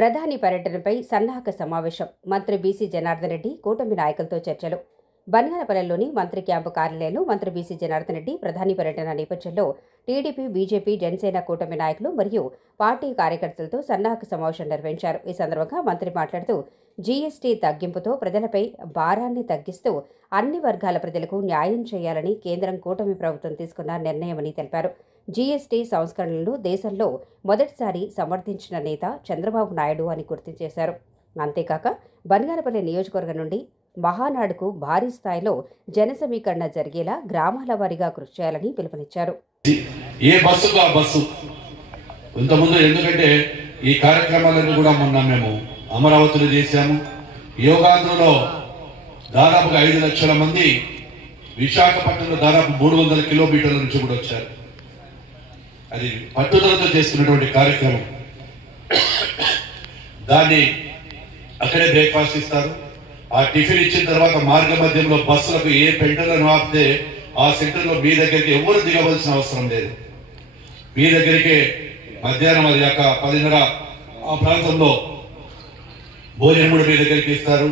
ప్రధాని పర్యటనపై సన్నాహక సమావేశం. మంత్రి బీసీ జనార్దన్ రెడ్డి కూటమి నాయకులతో చర్చలు. బంగారపల్లెలోని మంత్రి క్యాంపు కార్యాలయంలో మంత్రి బీసీ జనార్దన్ రెడ్డి ప్రధాని పర్యటన నేపథ్యంలో టీడీపీ, బీజేపీ, జనసేన కూటమి నాయకులు మరియు పార్టీ కార్యకర్తలతో సన్నాహక సమావేశం నిర్వహించారు. ఈ సందర్భంగా మంత్రి మాట్లాడుతూ జీఎస్టీ తగ్గింపుతో ప్రజలపై భారాన్ని తగ్గిస్తూ అన్ని వర్గాల ప్రజలకు న్యాయం చేయాలని కేంద్రం కూటమి ప్రభుత్వం తీసుకున్న నిర్ణయమని తెలిపారు. జీఎస్టీ సంస్కరణలను దేశంలో మొదటిసారి సమర్థించిన నేత చంద్రబాబు నాయుడు అని గుర్తు చేశారు. అంతేకాక బంగారపల్లి నియోజకవర్గం నుండి మహానాడుకు భారీ స్థాయిలో జన సమీకరణ జరిగేలా గ్రామాల వారీగా కృషి చేయాలని పిలుపునిచ్చారు. ఏ బస్సుకు ఆ బస్సు ఇంతకుముందు ఎందుకంటే ఈ కార్యక్రమాలన్నీ కూడా మొన్న మేము అమరావతిలో చేశాము. యోగాంధ్రలో దాదాపుగా 5 లక్షల మంది, విశాఖపట్నంలో దాదాపు 300 కిలోమీటర్ల నుంచి కూడా వచ్చారు. అది పట్టుదలతో చేస్తున్నటువంటి కార్యక్రమం. దాన్ని అక్కడే బ్రేక్ఫాస్ట్ ఇస్తారు. ఆ టిఫిన్ ఇచ్చిన తర్వాత మార్గ మధ్యంలో బస్సులకు ఏ పెంటలను ఆపితే ఆ సెంటర్లో మీ దగ్గరికి ఎవరు దిగవలసిన అవసరం లేదు. మీ దగ్గరికే మధ్యాహ్నం అది యొక్క 10:30 ఆ ప్రాంతంలో భోజనం కూడా మీ దగ్గరికి ఇస్తారు.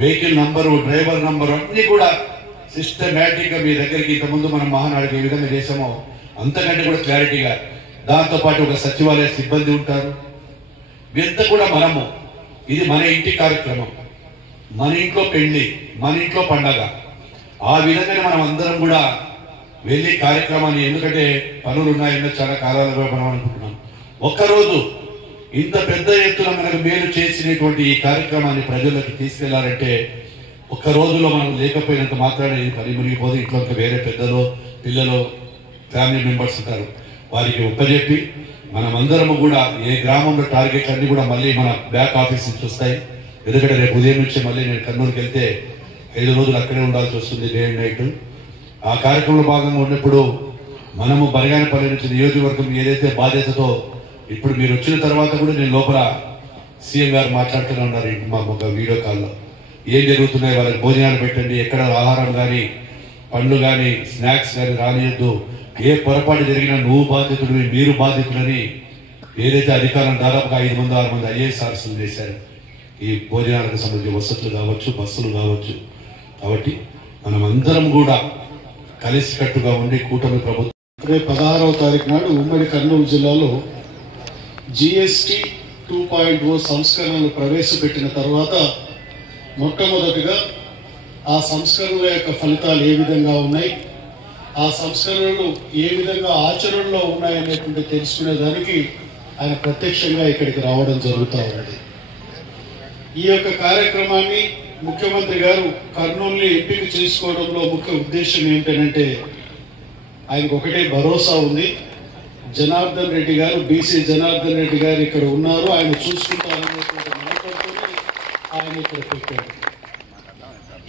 వెహికల్ నంబరు, డ్రైవర్ నంబరు అన్ని కూడా సిస్టమేటిక్ గా మీ దగ్గరికి ఇంతకుముందు మనం మహానాడుకి ఏ విధంగా చేసామో అంతకంటే కూడా క్లారిటీగా, దాంతోపాటు ఒక సచివాలయ సిబ్బంది ఉంటారు. వీంతా కూడా మనము, ఇది మన ఇంటి కార్యక్రమం, మన ఇంట్లో పెళ్లి, మన ఇంట్లో పండగ. ఆ విధంగానే మనం అందరం కూడా వెళ్ళి కార్యక్రమాన్ని, ఎందుకంటే పనులు ఉన్నాయన్న చాలా కాలాలుగా మనం అనుకుంటున్నాం. ఒక్కరోజు ఇంత పెద్ద ఎత్తున మనకు మేలు చేసినటువంటి ఈ కార్యక్రమాన్ని ప్రజలకు తీసుకెళ్లాలంటే ఒక్క రోజులో మనం లేకపోయినంత మాత్రాన్ని పని మునిగిపోదు. ఇంట్లో ఇంకా వేరే పెద్దలు, పిల్లలు, ఫ్యామిలీ మెంబర్స్ ఉంటారు. వారికి ఒప్పజెప్పి మనమందరము కూడా ఏ గ్రామంలో టార్గెట్ అన్ని కూడా మళ్ళీ మన బ్యాక్ ఆఫీస్ నుంచి వస్తాయి. ఎందుకంటే రేపు ఉదయం నుంచి మళ్ళీ నేను కర్నూలుకి వెళ్తే 5 రోజులు అక్కడే ఉండాల్సి వస్తుంది, డే అండ్ నైట్. ఆ కార్యక్రమంలో భాగంగా ఉన్నప్పుడు మనము బనగానపల్లి నుంచి నియోజకవర్గం ఏదైతే బాధ్యతతో, ఇప్పుడు మీరు వచ్చిన తర్వాత కూడా నేను లోపల సీఎం గారు మాట్లాడుతూనే ఉన్నారు మా ఒక వీడియో కాల్లో. ఏం జరుగుతున్నాయి, వాళ్ళకి భోజనాలు పెట్టండి, ఎక్కడ ఆహారం కానీ పండ్లు కానీ స్నాక్స్ కానీ రానియద్దు, ఏ పొరపాటు జరిగినా నువ్వు బాధ్యతుడివి, మీరు బాధ్యతులని ఏదైతే అధికారం దాదాపుగా 5-6 మంది ఐఏఎస్ ఆఫీసర్లు చేశారు. ఈ భోజనాలకు సంబంధించిన వసతులు కావచ్చు, బస్సులు కావచ్చు. కాబట్టి మనం అందరం కూడా కలిసికట్టుగా ఉండి కూటమి ప్రభుత్వం 16వ తారీఖు నాడు ఉమ్మడి కర్నూలు జిల్లాలో జీఎస్టీ 2.0 సంస్కరణలు ప్రవేశపెట్టిన తర్వాత మొట్టమొదటిగా ఆ సంస్కరణల యొక్క ఫలితాలు ఏ విధంగా ఉన్నాయి, ఆ సంస్కరణలు ఏ విధంగా ఆచరణలో ఉన్నాయనేటువంటి తెలుసుకునేదానికి ఆయన ప్రత్యక్షంగా ఇక్కడికి రావడం జరుగుతూ ఉన్నది. ఈ యొక్క కార్యక్రమాన్ని ముఖ్యమంత్రి గారు కర్నూలుని ఎంపిక చేసుకోవడంలో ముఖ్య ఉద్దేశం ఏంటంటే ఆయనకు ఒకటే భరోసా ఉంది. జనార్దన్ రెడ్డి గారు, బీసీ జనార్దన్ రెడ్డి గారు ఇక్కడ ఉన్నారు, ఆయన చూసుకుంటారనేటువంటి నమ్మకంతో ఆయన ఇక్కడ పెట్టారు.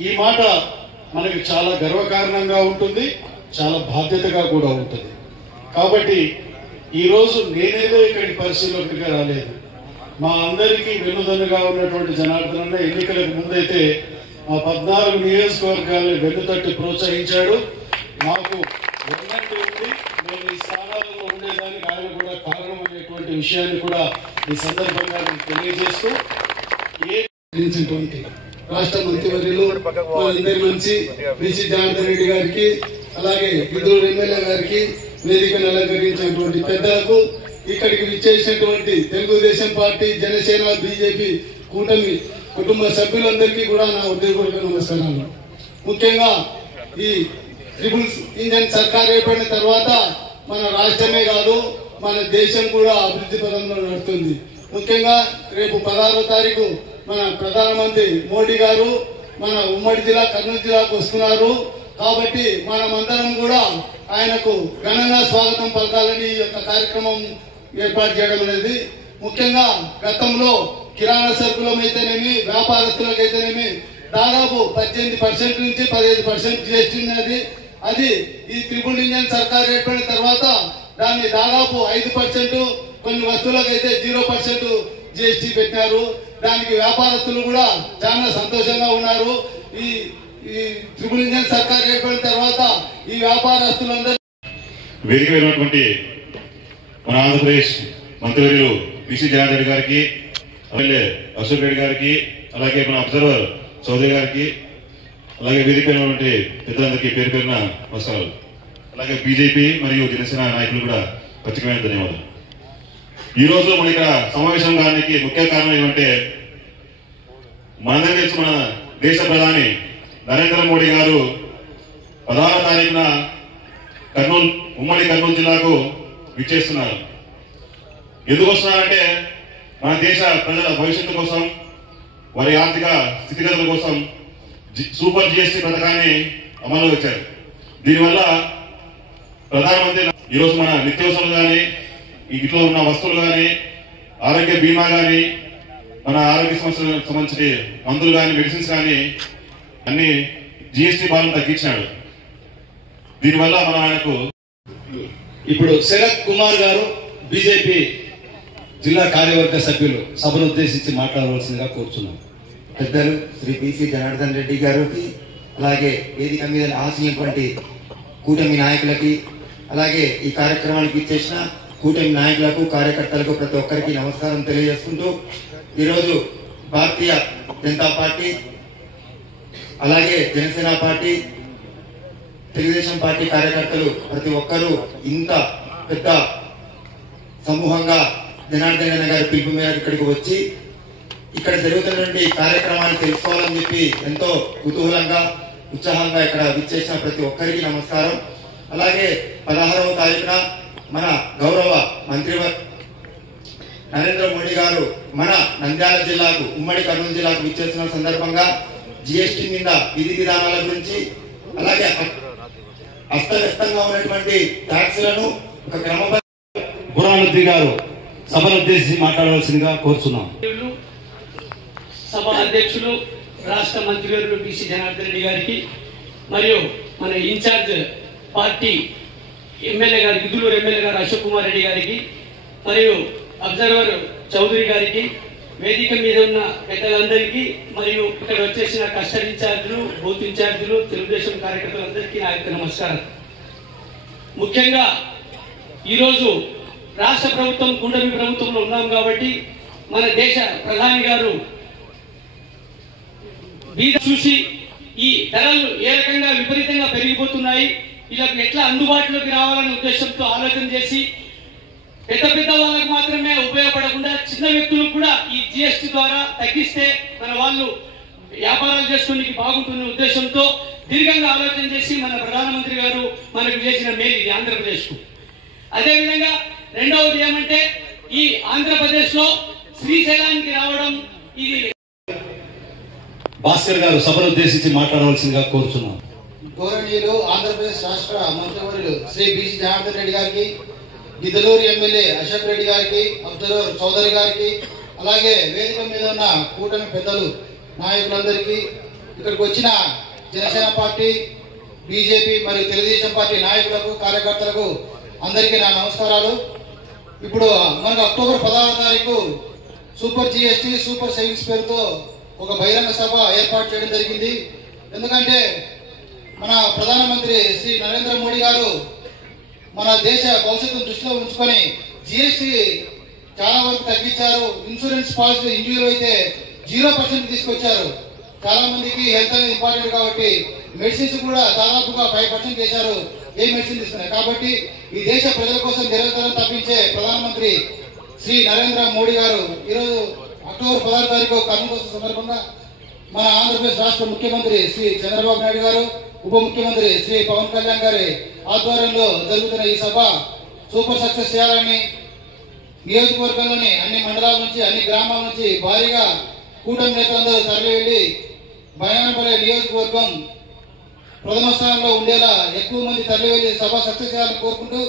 ఈ మాట మనకి చాలా గర్వకారణంగా ఉంటుంది, చాలా బాధ్యతగా కూడా ఉంటుంది. కాబట్టి ఈరోజు నేనేదో ఇక్కడికి పరిశీలకుడిగా రాలేదు. మా అందరికీ వెన్నుదన్నుగా ఉన్నటువంటి జనార్దన్ అన్న ఎన్నికలకు ముందైతే మా 14 నియోజకవర్గాలను వెన్నుతట్టి ప్రోత్సహించాడు. మాకు వెన్నంటి ఉంది, మేము ఈ స్థానాలలో ఉండేదానికి ఆయన కూడా కారణం అనేటువంటి విషయాన్ని కూడా ఈ సందర్భంగా నేను తెలియజేస్తూ, రాష్ట్ర మంత్రివర్యులు అందరి మంచి బీసీ జనార్దన్ రెడ్డి గారికి, అలాగే బిద్దూరు ఎమ్మెల్యే గారికి, వేదికను అలంకరించినటువంటి పెద్దలకు, ఇక్కడికి విచ్చేసినటువంటి తెలుగుదేశం పార్టీ, జనసేన, బీజేపీ కూటమి కుటుంబ సభ్యులందరికీ కూడా నా హృదయపూర్వక నమస్కారాలు. ముఖ్యంగా ఈ ట్రిపుల్ ఇంజన్ సర్కార్ ఏర్పడిన తర్వాత మన రాష్ట్రమే కాదు, మన దేశం కూడా అభివృద్ధి పదంలో నడుస్తుంది. ముఖ్యంగా రేపు 16వ తారీఖు మన ప్రధానమంత్రి మోడీ గారు మన ఉమ్మడి జిల్లా కర్నూలు జిల్లాకు వస్తున్నారు. కాబట్టి మనమందరం కూడా ఆయనకు ఘనంగా స్వాగతం పలకాలని ఈ యొక్క కార్యక్రమం ఏర్పాటు చేయడం అనేది. ముఖ్యంగా గతంలో కిరాణా సరుకులమైతేనేమి, వ్యాపారస్తులకైతేనేమి దాదాపు 18% నుంచి 15% జీఎస్టీ ఉన్నది. అది ఈ ట్రిపుల్ ఇంజన్ సర్కార్ ఏర్పడిన తర్వాత దాన్ని దాదాపు 5%, కొన్ని వస్తువులకైతే 0% జీఎస్టీ పెట్టినారు. దానికి వ్యాపారస్తులు కూడా చాలా సంతోషంగా ఉన్నారు. ఈ ట్రిపుల్ ఇంజన్ సర్కార్ ఏర్పడిన తర్వాత ఈ వ్యాపారస్తులందరూ వేదికైనటువంటి మన ఆంధ్రప్రదేశ్ మంత్రివర్యులు బీసీ జనార్దన్ రెడ్డి గారికి, ఎమ్మెల్యే అశోక్ రెడ్డి గారికి, అలాగే మన అబ్జర్వర్ చౌదరి గారికి, అలాగే వేదికపై ఉన్నటువంటి పెద్దలందరికీ పేరు పేరున నమస్కారాలు. అలాగే బీజేపీ మరియు జనసేన నాయకులు కూడా ప్రత్యేకమైన ధన్యవాదాలు. ఈ రోజు మన ఇక్కడ సమావేశం కావడానికి ముఖ్య కారణం ఏమంటే, మనందరికీ తెలుసు, మన దేశ ప్రధాని నరేంద్ర మోడీ గారు 16వ తారీఖున ఉమ్మడి కర్నూలు జిల్లాకు విచ్చేస్తున్నారు. ఎందుకు వస్తున్నారంటే, మన దేశ ప్రజల భవిష్యత్తు కోసం, వారి ఆర్థిక స్థితిగతుల కోసం సూపర్ జిఎస్టీ పథకాన్ని అమలు వచ్చారు. దీనివల్ల ప్రధానమంత్రి ఈరోజు మన నిత్యావసరాలు కానీ, ఇంట్లో ఉన్న వస్తువులు కానీ, ఆరోగ్య బీమా కానీ, మన ఆరోగ్య సమస్యలకు సంబంధించిన మందులు కానీ, మెడిసిన్స్ కానీ అన్ని జిఎస్టీ భారం తగ్గించాడు. దీనివల్ల మనం ఆయనకు ఇప్పుడు శరత్ కుమార్ గారు బీజేపీ జిల్లా కార్యవర్గ సభ్యులు సభను ఉద్దేశించి మాట్లాడవలసిందిగా కోరుచున్నాం. పెద్దలు శ్రీ బీసీ జనార్దన్ రెడ్డి గారికి, అలాగే వేదిక మీద ఆశించినటువంటి కూటమి నాయకులకి, అలాగే ఈ కార్యక్రమానికి ఇచ్చేసిన కూటమి నాయకులకు, కార్యకర్తలకు ప్రతి ఒక్కరికి నమస్కారం తెలియజేసుకుంటూ, ఈరోజు భారతీయ జనతా పార్టీ, అలాగే జనసేన పార్టీ, తెలుగుదేశం పార్టీ కార్యకర్తలు ప్రతి ఒక్కరూ ఇంత పెద్ద సమూహంగా జనార్దన్ గారి పిలుపు మేరకు ఇక్కడికి వచ్చి ఇక్కడ జరుగుతున్నటువంటి కార్యక్రమాన్ని తెలుసుకోవాలని చెప్పి ఎంతో కుతూహలంగా, ఉత్సాహంగా ఇక్కడ విచ్చేసిన ప్రతి ఒక్కరికి నమస్కారం. అలాగే 16వ తారీఖున మన గౌరవ మంత్రి నరేంద్ర మోడీ గారు మన నంద్యాల జిల్లాకు, ఉమ్మడి కర్నూలు జిల్లాకు విచ్చేసిన సందర్భంగా జిఎస్టీ మీద విధి విధానాల గురించి, అలాగే అస్తవ్యస్తంగా ఉన్నటువంటి ట్యాక్స్లను ఒక క్రమబద్ధ బుర్హానుద్దీన్ గారు సభను ఉద్దేశించి మాట్లాడవలసిందిగా కోరుచున్నాం. సభ అధ్యక్షులు, రాష్ట్ర మంత్రివర్యులు బీసీ జనార్దన్ రెడ్డి గారికి, మరియు మన ఇన్ఛార్జ్ పార్టీ ఎమ్మెల్యే గారు, గిద్దలూరు ఎమ్మెల్యే గారు అశోక్ కుమార్ రెడ్డి గారికి, మరియు అబ్జర్వర్ చౌదరి గారికి, వేదిక మీద ఉన్న పెద్దలందరికీ, మరియు ఇక్కడ వచ్చేసిన కస్టడీ ఇన్ఛార్జీలు, బూత్ ఇన్ఛార్జీలు, తెలుగుదేశం కార్యకర్తలందరికీ నా యొక్క నమస్కారం. ముఖ్యంగా ఈరోజు రాష్ట్ర ప్రభుత్వం, కూటమి ప్రభుత్వంలో ఉన్నాం కాబట్టి మన దేశ ప్రధాని గారు చూసి ఈ ధరలు ఏ రకంగా విపరీతంగా పెరిగిపోతున్నాయి, వీళ్ళకి ఎట్లా అందుబాటులోకి రావాలనే ఉద్దేశంతో ఆలోచన చేసి పెద్ద పెద్ద వాళ్ళకు మాత్రమే ఉపయోగపడకుండా చిన్న వ్యక్తులకు కూడా ఈ జిఎస్టీ ద్వారా తగ్గిస్తే మన వాళ్ళు వ్యాపారాలు చేసుకోవడానికి బాగుంటున్న ఉద్దేశంతో దీర్ఘంగా ఆలోచన చేసి మన ప్రధానమంత్రి గారు మనకు చేసిన మేలు ఇది ఆంధ్రప్రదేశ్కు. అదేవిధంగా రెండవది ఏమంటే, ఈ ఆంధ్రప్రదేశ్ లో శ్రీశైలానికి రావడం, ఇది భాస్కర్ గారు సభను ఉద్దేశించి మాట్లాడవలసిందిగా కోరుచున్నాం. గౌరవనీయులు ఆంధ్రప్రదేశ్ రాష్ట్ర మంత్రివర్యులు శ్రీ బీసీ జనార్దన్ రెడ్డి గారికి, గిద్దలూరు ఎమ్మెల్యే అశోక్ రెడ్డి గారికి, అబ్జర్వర్ చౌదరి గారికి, అలాగే వేదిక మీద ఉన్న కూటమి పెద్దలు నాయకులందరికీ, ఇక్కడికి వచ్చిన జనసేన పార్టీ, బీజేపీ మరియు తెలుగుదేశం పార్టీ నాయకులకు, కార్యకర్తలకు అందరికీ నా నమస్కారాలు. ఇప్పుడు మనకు అక్టోబర్ 16వ తారీఖు సూపర్ జిఎస్టీ, సూపర్ సేవింగ్స్ పేరుతో ఒక బహిరంగ సభ ఏర్పాటు చేయడం జరిగింది. ఎందుకంటే మన ప్రధానమంత్రి శ్రీ నరేంద్ర మోడీ గారు మన దేశ భవిష్యత్తును దృష్టిలో ఉంచుకొని జిఎస్టీ చాలా వరకు తగ్గించారు. ఇన్సూరెన్స్ పాలసీ ఇండివిజువల్ అయితే 0% తీసుకొచ్చారు. చాలా మందికి హెల్త్ అనేది ఇంపార్టెంట్ కాబట్టి మెడిసిన్స్ కూడా దాదాపుగా 5% చేశారు ఏ మెడిసిన్ తీసుకున్నాయి. కాబట్టి ఈ దేశ ప్రజల కోసం నిరంతరం తప్పించే ప్రధానమంత్రి శ్రీ నరేంద్ర మోడీ గారు ఈరోజు అక్టోబర్ 16వ తారీఖు కర్నూలు సందర్భంగా మన ఆంధ్రప్రదేశ్ రాష్ట్ర ముఖ్యమంత్రి శ్రీ చంద్రబాబు నాయుడు గారు, ఉప ముఖ్యమంత్రి శ్రీ పవన్ కళ్యాణ్ గారి ఆధ్వర్యంలో జరుగుతున్న ఈ సభ సూపర్ సక్సెస్ చేయాలని నియోజకవర్గంలోని అన్ని మండలాల నుంచి, అన్ని గ్రామాల నుంచి భారీగా కూటమి నేతలందరూ తరలి వెళ్లి బైనాన్పల్లి నియోజకవర్గం ప్రథమ స్థానంలో ఉండేలా ఎక్కువ మంది తరలి వెళ్లి సభ సక్సెస్ చేయాలని కోరుకుంటూ